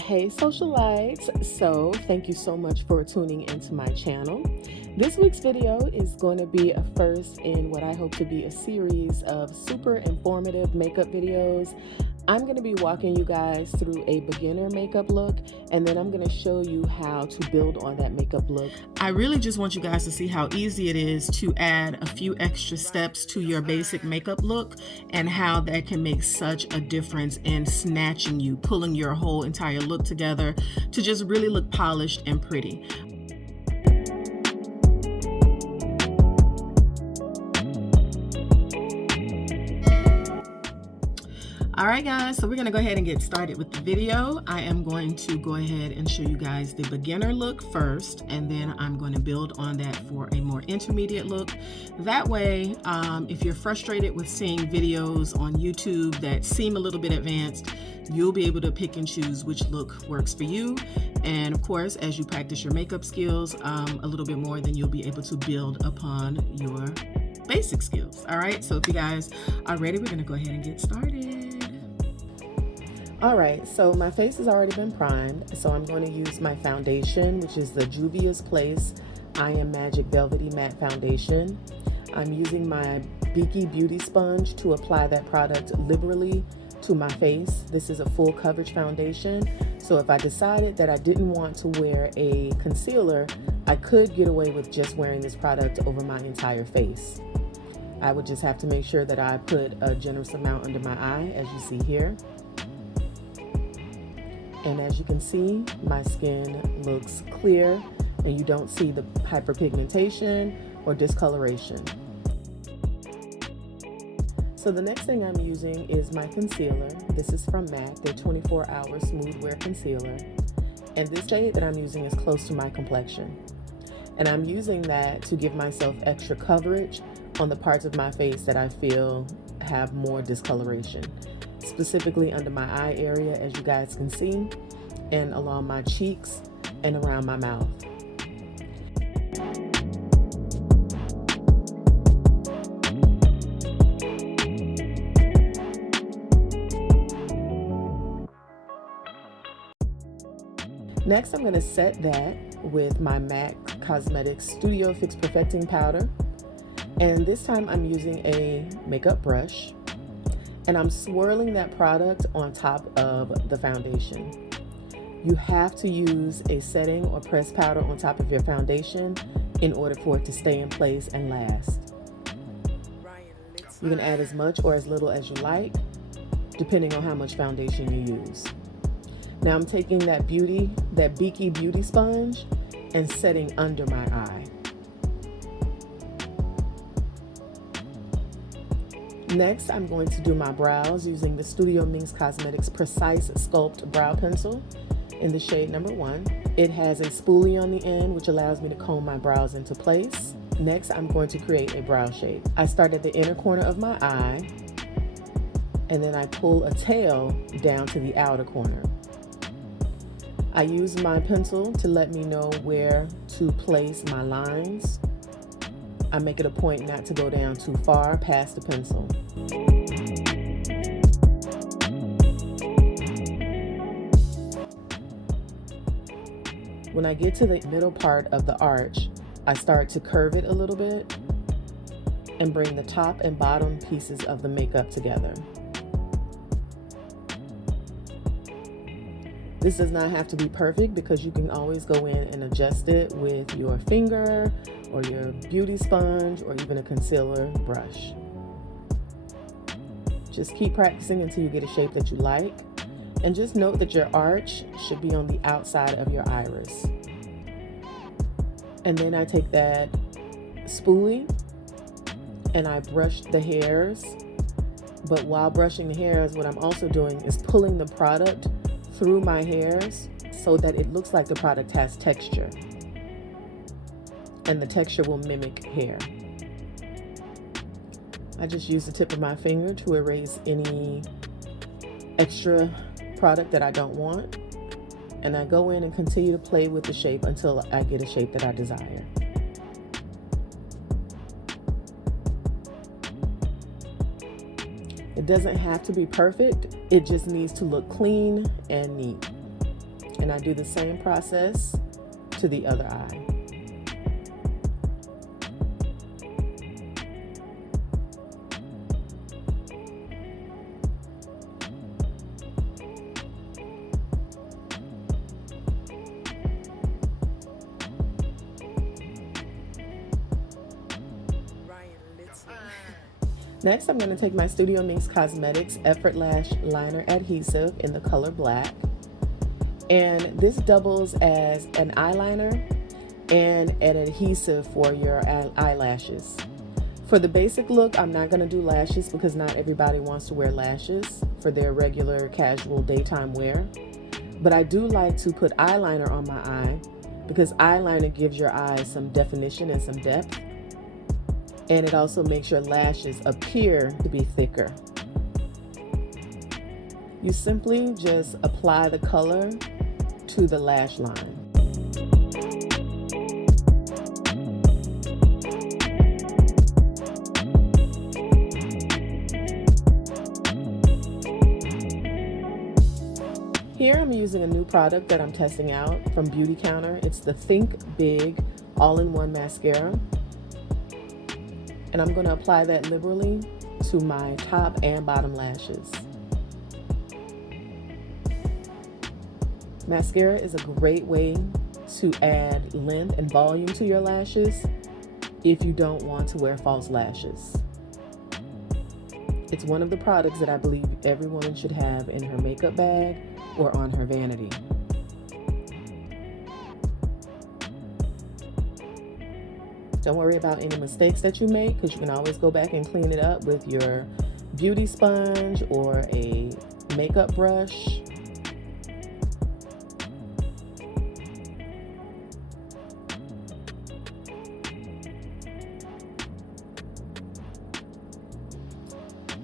Hey socialites, so thank you so much for tuning into my channel. This week's video is going to be a first in what I hope to be a series of super informative makeup videos. I'm going to be walking you guys through a beginner makeup look, and then I'm going to show you how to build on that makeup look. I really just want you guys to see how easy it is to add a few extra steps to your basic makeup look and how that can make such a difference in snatching you, pulling your whole entire look together to just really look polished and pretty. All right guys, so we're gonna go ahead and get started with the video. I am going to go ahead and show you guys the beginner look first, and then I'm going to build on that for a more intermediate look. That way, if you're frustrated with seeing videos on YouTube that seem a little bit advanced, you'll be able to pick and choose which look works for you. And of course, as you practice your makeup skills a little bit more, then you'll be able to build upon your basic skills. All right, so if you guys are ready, we're gonna go ahead and get started. All right, so my face has already been primed, so I'm going to use my foundation, which is the JUIVIA'S I Am Magic Velvety Matte Foundation. I'm using my Beaky Beauty Sponge to apply that product liberally to my face. This is a full coverage foundation, so if I decided that I didn't want to wear a concealer, I could get away with just wearing this product over my entire face. I would just have to make sure that I put a generous amount under my eye, as you see here. And as you can see, my skin looks clear and you don't see the hyperpigmentation or discoloration. So the next thing I'm using is my concealer. This is from MAC, their 24-hour smooth wear concealer. And this shade that I'm using is close to my complexion. And I'm using that to give myself extra coverage on the parts of my face that I feel have more discoloration. Specifically under my eye area, as you guys can see, and along my cheeks and around my mouth. Next, I'm going to set that with my MAC Cosmetics Studio Fix Perfecting Powder. And this time I'm using a makeup brush. And I'm swirling that product on top of the foundation. You have to use a setting or pressed powder on top of your foundation in order for it to stay in place and last. You can add as much or as little as you like, depending on how much foundation you use. Now I'm taking that Beaky Beauty Sponge and setting under my eye. Next, I'm going to do my brows using the Studio Minx Cosmetics Precise Sculpt Brow Pencil in the shade number 1. It has a spoolie on the end, which allows me to comb my brows into place. Next, I'm going to create a brow shape. I start at the inner corner of my eye, and then I pull a tail down to the outer corner. I use my pencil to let me know where to place my lines. I make it a point not to go down too far past the pencil. When I get to the middle part of the arch, I start to curve it a little bit and bring the top and bottom pieces of the makeup together. This does not have to be perfect because you can always go in and adjust it with your finger or your beauty sponge or even a concealer brush. Just keep practicing until you get a shape that you like. And just note that your arch should be on the outside of your iris. And then I take that spoolie and I brush the hairs. But while brushing the hairs, what I'm also doing is pulling the product through my hairs so that it looks like the product has texture. And the texture will mimic hair. I just use the tip of my finger to erase any extra product that I don't want. And I go in and continue to play with the shape until I get a shape that I desire. It doesn't have to be perfect. It just needs to look clean and neat. And I do the same process to the other eye. Next, I'm going to take my Studio Minx Cosmetics Effort Lash Liner Adhesive in the color black. And this doubles as an eyeliner and an adhesive for your eyelashes. For the basic look, I'm not going to do lashes because not everybody wants to wear lashes for their regular casual daytime wear. But I do like to put eyeliner on my eye because eyeliner gives your eyes some definition and some depth. And it also makes your lashes appear to be thicker. You simply just apply the color to the lash line. Here I'm using a new product that I'm testing out from Beauty Counter. It's the Think Big All-in-One Mascara. And I'm going to apply that liberally to my top and bottom lashes. Mascara is a great way to add length and volume to your lashes if you don't want to wear false lashes. It's one of the products that I believe every woman should have in her makeup bag or on her vanity. Don't worry about any mistakes that you make because you can always go back and clean it up with your beauty sponge or a makeup brush.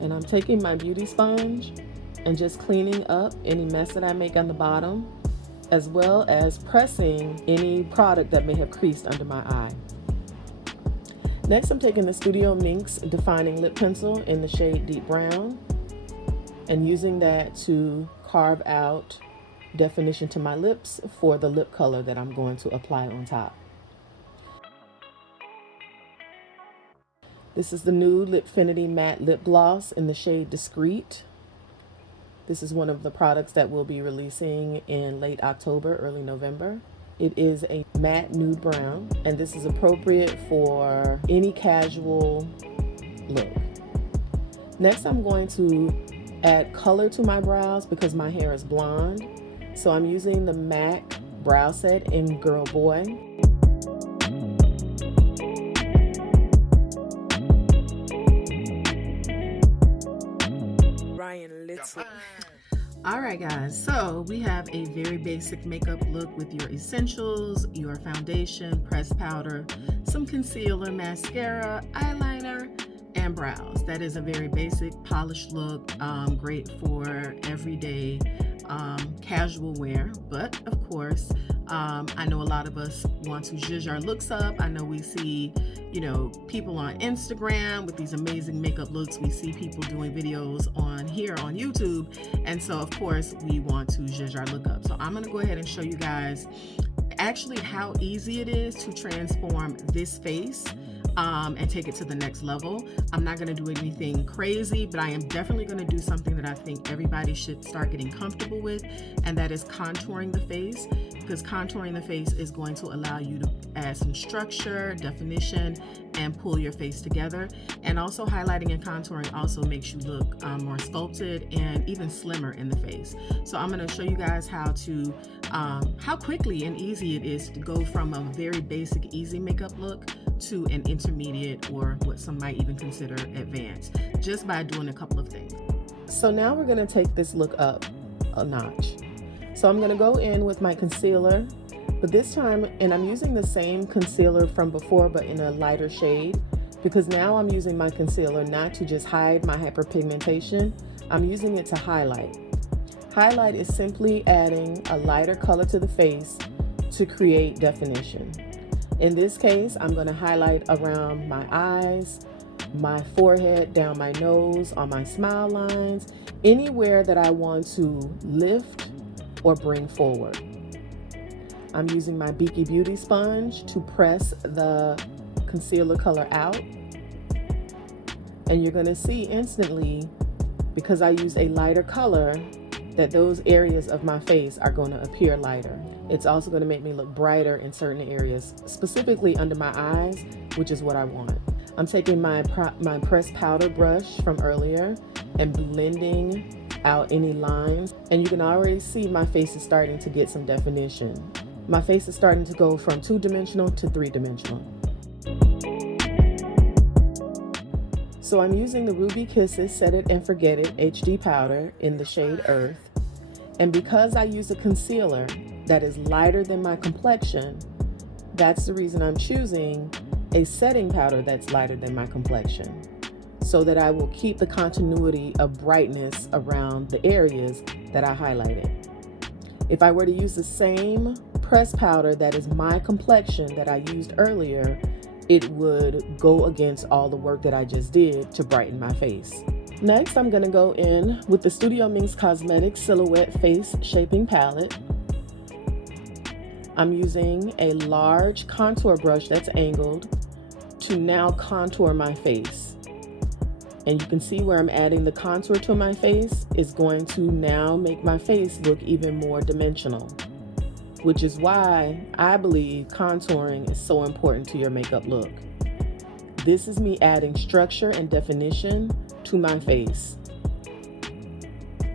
And I'm taking my beauty sponge and just cleaning up any mess that I make on the bottom, as well as pressing any product that may have creased under my eye. Next, I'm taking the Studio Minx Defining Lip Pencil in the shade Deep Brown and using that to carve out definition to my lips for the lip color that I'm going to apply on top. This is the new Lipfinity Matte Lip Gloss in the shade Discreet. This is one of the products that we'll be releasing in late October, early November. It is a matte nude brown, and this is appropriate for any casual look. Next, I'm going to add color to my brows because my hair is blonde. So I'm using the MAC Brow Set in Girl Boy. Alright guys, so we have a very basic makeup look with your essentials, your foundation, pressed powder, some concealer, mascara, eyeliner, and brows. That is a very basic polished look, great for everyday casual wear. But of course, I know a lot of us want to zhuzh our looks up. I know we see, you know, people on Instagram with these amazing makeup looks. We see people doing videos on here on YouTube. And so of course we want to zhuzh our look up. So I'm going to go ahead and show you guys actually how easy it is to transform this face and take it to the next level. I'm not going to do anything crazy, but I am definitely going to do something that I think everybody should start getting comfortable with, and that is contouring the face, because contouring the face is going to allow you to add some structure, definition, and pull your face together. And also highlighting and contouring also makes you look more sculpted and even slimmer in the face. So I'm going to show you guys how quickly and easy it is to go from a very basic easy makeup look to an intermediate, or what some might even consider advanced, just by doing a couple of things. So now we're going to take this look up a notch. So I'm going to go in with my concealer, but this time, and I'm using the same concealer from before but in a lighter shade, because now I'm using my concealer not to just hide my hyperpigmentation, I'm using it to highlight. Highlight is simply adding a lighter color to the face to create definition. In this case, I'm going to highlight around my eyes, my forehead, down my nose, on my smile lines, anywhere that I want to lift or bring forward. I'm using my Beaky Beauty sponge to press the concealer color out. And you're going to see instantly, because I used a lighter color, that those areas of my face are going to appear lighter. It's also going to make me look brighter in certain areas, specifically under my eyes, which is what I want. I'm taking my pressed powder brush from earlier and blending out any lines. And you can already see my face is starting to get some definition. My face is starting to go from 2-dimensional to 3-dimensional. So I'm using the Ruby Kisses Set It and Forget It HD powder in the shade Earth. And because I use a concealer that is lighter than my complexion, that's the reason I'm choosing a setting powder that's lighter than my complexion, so that I will keep the continuity of brightness around the areas that I highlighted. If I were to use the same pressed powder that is my complexion that I used earlier, it would go against all the work that I just did to brighten my face. Next, I'm gonna go in with the Studio Minx Cosmetics Silhouette Face Shaping Palette. I'm using a large contour brush that's angled to now contour my face. And you can see where I'm adding the contour to my face is going to now make my face look even more dimensional, which is why I believe contouring is so important to your makeup look. This is me adding structure and definition to my face.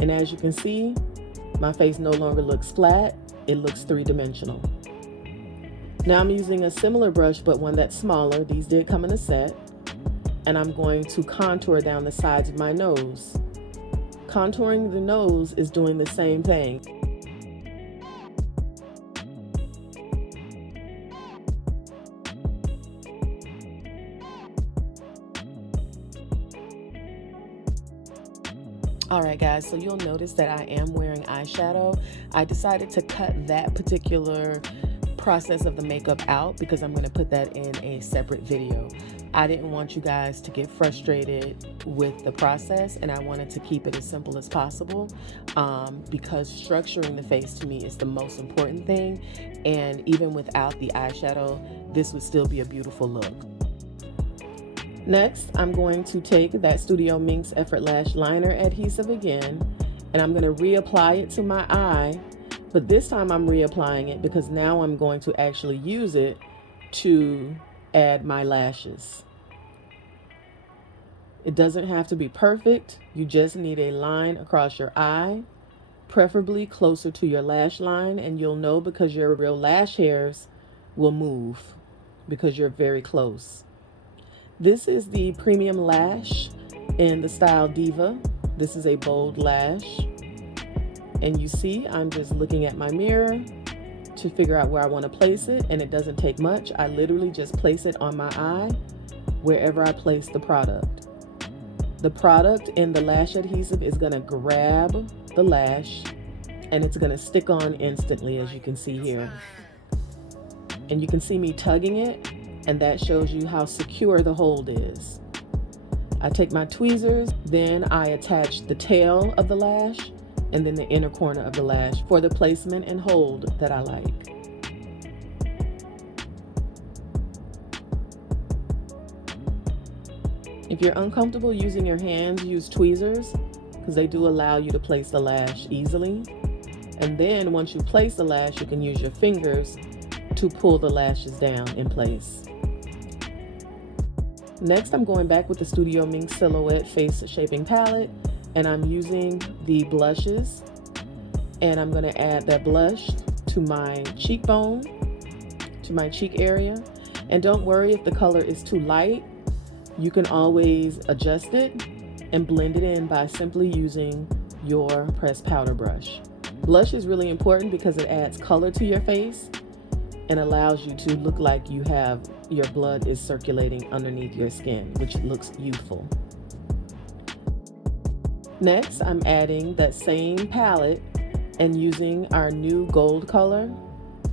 And as you can see, my face no longer looks flat, it looks 3-dimensional. Now I'm using a similar brush, but one that's smaller. These did come in a set. And I'm going to contour down the sides of my nose. Contouring the nose is doing the same thing. Alright guys, so you'll notice that I am wearing eyeshadow. I decided to cut that particular process of the makeup out because I'm going to put that in a separate video. I didn't want you guys to get frustrated with the process, and I wanted to keep it as simple as possible because structuring the face to me is the most important thing, and even without the eyeshadow, this would still be a beautiful look. Next, I'm going to take that Studio Minx Effort Lash Liner adhesive again, and I'm going to reapply it to my eye, but this time I'm reapplying it because now I'm going to actually use it to add my lashes. It doesn't have to be perfect, you just need a line across your eye, preferably closer to your lash line, and you'll know because your real lash hairs will move because you're very close. This is the Premium Lash in the style Diva. This is a bold lash. And you see, I'm just looking at my mirror to figure out where I want to place it, and it doesn't take much. I literally just place it on my eye wherever I place the product. The product in the lash adhesive is going to grab the lash and it's going to stick on instantly, as you can see here. And you can see me tugging it, and that shows you how secure the hold is. I take my tweezers, then I attach the tail of the lash and then the inner corner of the lash for the placement and hold that I like. If you're uncomfortable using your hands, use tweezers because they do allow you to place the lash easily. And then once you place the lash, you can use your fingers to pull the lashes down in place. Next, I'm going back with the Studio Minx Silhouette Face Shaping Palette, and I'm using the blushes, and I'm going to add that blush to my cheekbone, to my cheek area. And don't worry if the color is too light, you can always adjust it and blend it in by simply using your pressed powder brush. Blush is really important because it adds color to your face and allows you to look like you have your blood is circulating underneath your skin, which looks youthful. Next, I'm adding that same palette and using our new gold color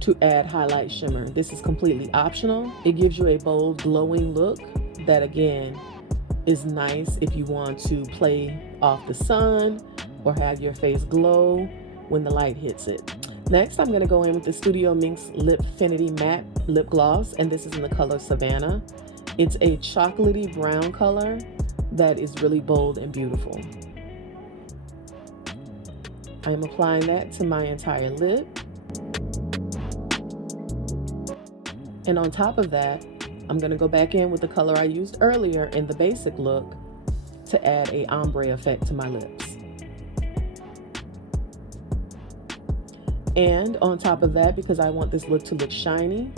to add highlight shimmer. This is completely optional. It gives you a bold, glowing look that again is nice if you want to play off the sun or have your face glow when the light hits it. Next, I'm going to go in with the Studio Minx Lipfinity Matte Lip Gloss, and this is in the color Savannah. It's a chocolatey brown color that is really bold and beautiful. I am applying that to my entire lip. And on top of that, I'm going to go back in with the color I used earlier in the basic look to add a ombre effect to my lips. And on top of that, because I want this look to look shiny,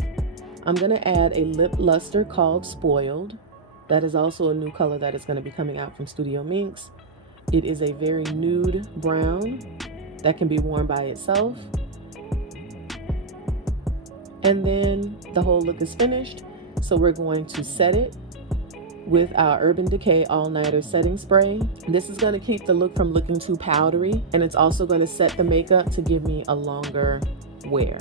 I'm going to add a lip luster called Spoiled. That is also a new color that is going to be coming out from Studio Minx. It is a very nude brown that can be worn by itself. And then the whole look is finished. So we're going to set it with our Urban Decay All Nighter Setting Spray. This is going to keep the look from looking too powdery, and it's also going to set the makeup to give me a longer wear.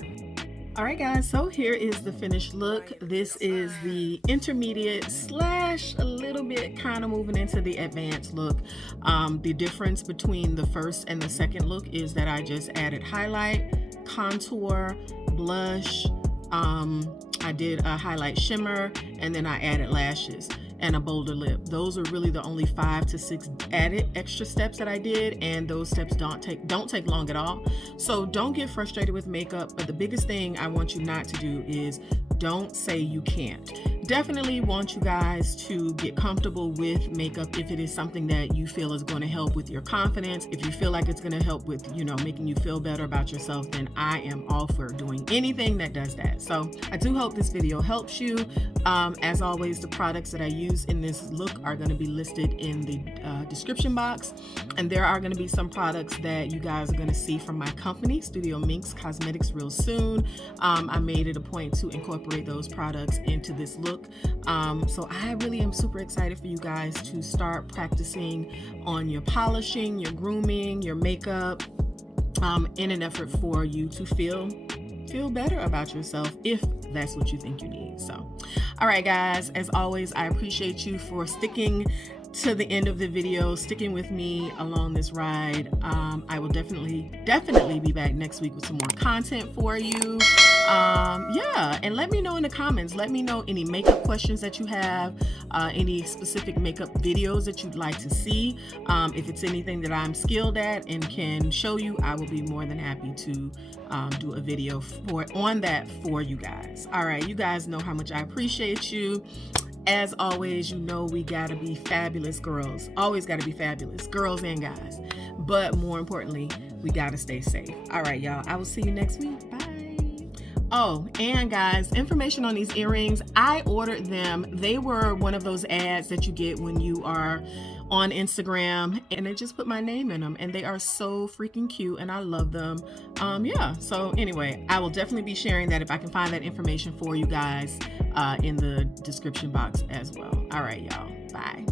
All right guys, so here is the finished look. This is the intermediate slash a little bit kind of moving into the advanced look. The difference between the first and the second look is that I just added highlight, contour, blush, I did a highlight shimmer, and then I added lashes and a bolder lip. Those are really the only 5 to 6 added extra steps that I did, and those steps don't take long at all. So don't get frustrated with makeup, but the biggest thing I want you not to do is don't say you can't. Definitely want you guys to get comfortable with makeup if it is something that you feel is going to help with your confidence. If you feel like it's going to help with, you know, making you feel better about yourself, then I am all for doing anything that does that. So I do hope this video helps you. As always, the products that I use in this look are going to be listed in the description box, and there are going to be some products that you guys are going to see from my company, Studio Minx Cosmetics, real soon. I made it a point to incorporate those products into this look. So I really am super excited for you guys to start practicing on your polishing, your grooming, your makeup, in an effort for you to feel better about yourself if that's what you think you need. So, all right guys, as always, I appreciate you for sticking to the end of the video, sticking with me along this ride. I will definitely be back next week with some more content for you. Yeah, and let me know in the comments. Let me know any makeup questions that you have, any specific makeup videos that you'd like to see. If it's anything that I'm skilled at and can show you, I will be more than happy to do a video on that for you guys. All right, you guys know how much I appreciate you. As always, you know we gotta be fabulous girls. Always gotta be fabulous, girls and guys. But more importantly, we gotta stay safe. All right, y'all, I will see you next week. Bye. Oh, and guys, information on these earrings, I ordered them. They were one of those ads that you get when you are on Instagram, and they just put my name in them, and they are so freaking cute, and I love them. Yeah, so anyway, I will definitely be sharing that if I can find that information for you guys in the description box as well. All right, y'all, bye.